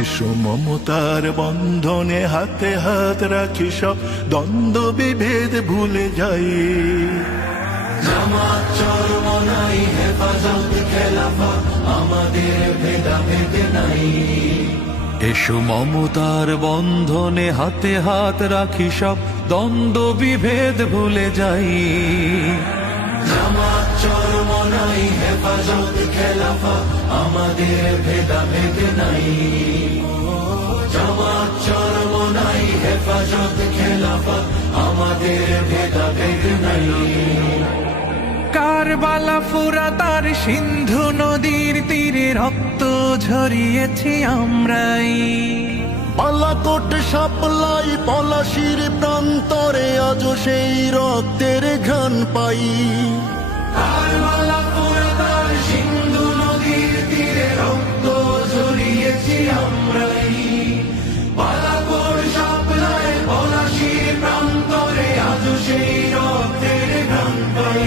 এসো মমতার বন্ধনে হাতে হাত রাখি, সব দ্বন্দ্ব বিভেদ ভুলে যাই। জামাত চরমনাই হেফাজত খেলাফত, আমাদের ভেদাভেদ নাই। এসো মমতার বন্ধনে হাতে হাত রাখি, সব দ্বন্দ্ব বিভেদ ভুলে যাই। জামাত চরমনাই হেফাজত খেলাফত, আমাদের ভেদাভেদ নাই। জামাত চরমনাই হেফাজত খেলাফত, আমাদের ভেদাভেদ নাই। কারবালা ফুরাত আর সিন্ধু নদীর তীরে রক্ত ঝরিয়েছি আমরাই। বালাকোট সাপলাই পলাশির প্রান্তরে আজ সেই রক্তের ঘ্রাণ পাই। কারবালা ফুরাত আর সিন্ধু নদীর তীরে রক্ত ঝরিয়েছি আমরাই। বালাকোট সাপলাই পলাশির প্রান্তরে আজ সেই রক্তের ঘ্রাণ পাই।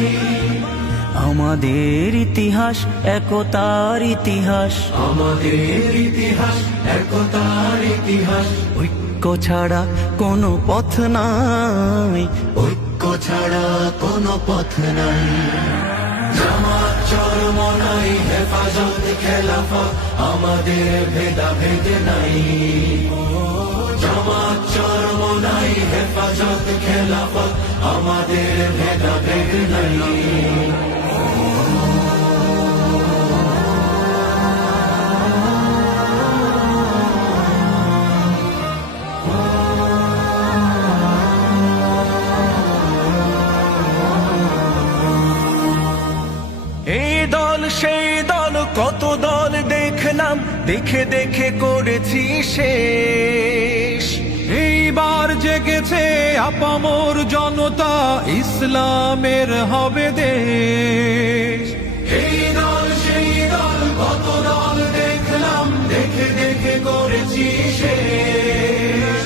আমাদের ইতিহাস একতার ইতিহাস, আমাদের ইতিহাস একতার ইতিহাস। ঐক্য ছাড়া কোনো পথ নাই, ঐক্য ছাড়া কোনো পথ নাই। জামাত চরমনাই হেফাজত খেলাফত, আমাদের ভেদাভেদ নাই। জামাত চরমনাই হেফাজত খেলাফত, আমাদের ভেদাভেদ নাই। এই দল সেই দল কত দল দেখলাম, দেখে দেখে করেছি শেষ। এইবার জেগেছে আপামর জনতা, ইসলামের হবে দেশ। এই দল সেই দল কত দল দেখলাম, দেখে দেখে করেছি শেষ।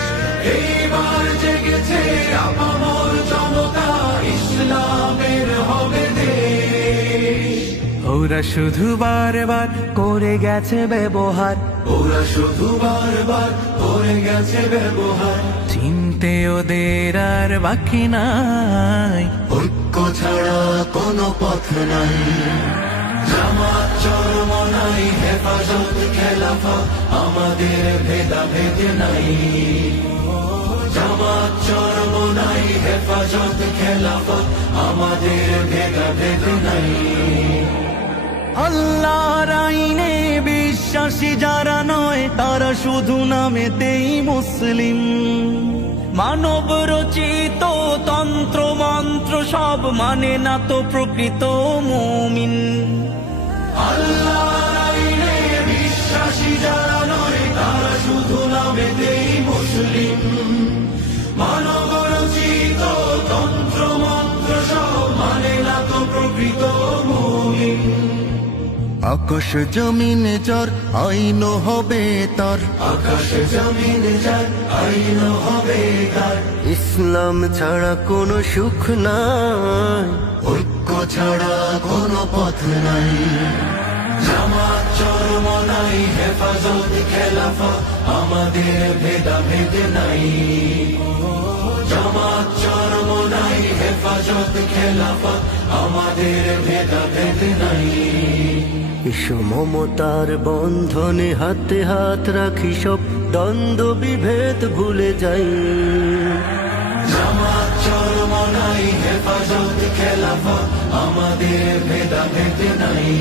এইবার জেগেছে আপামর জনতা, ইসলামের হবে দেশ। ওরা শুধু বারবার করে গেছে ব্যবহার, ওরা শুধু বারবার করে গেছে ব্যবহার। চিনতে ওদের আর বাকি নাই। ঐক্য ছাড়া কোনো পথ নাই। জামাত চরমনাই হেফাজত খেলাফত, আমাদের ভেদাভেদ নাই। জামাত চরমনাই হেফাজত খেলাফত, আমাদের ভেদাভেদ নাই। আল্লাহর আইনে বিশ্বাসী যারা নয়, তারা শুধু নামেতেই মুসলিম। মানব রচিত তন্ত্র মন্ত্র সব মানে না তো প্রকৃত মুমিন। আল্লাহর আইনে বিশ্বাসী যারা নয়, তারা শুধু নামেতেই মুসলিম। মানব রচিত তন্ত্র মন্ত্র সব মানে না তো প্রকৃত মুমিন। আকাশ জমিন যার আইন হবে তার, আকাশ জমিন যার আইন হবে তার। ইসলাম ছাড়া কোনো সুখ নাই, ঐক্য ছাড়া কোনো পথ নাই। জামাত চরমনাই হেফাজত খেলাফত, আমাদের ভেদাভেদ নাই। জামাত চরমনাই হেফাজত খেলাফত, আমাদের ভেদাভেদ নাই। এসো মমতার বন্ধনে হাতে হাত রাখি, সব দ্বন্দ্ব বিভেদ ভুলে যাই। জামাত চরমনাই হেফাজত খেলাফত, আমাদের ভেদাভেদ নাই।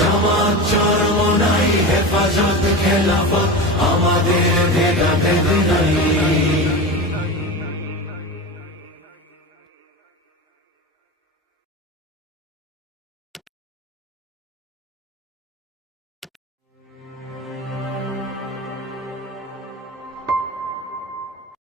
জামাত চরমনাই হেফাজত খেলাফত, আমাদের ভেদাভেদ নাই।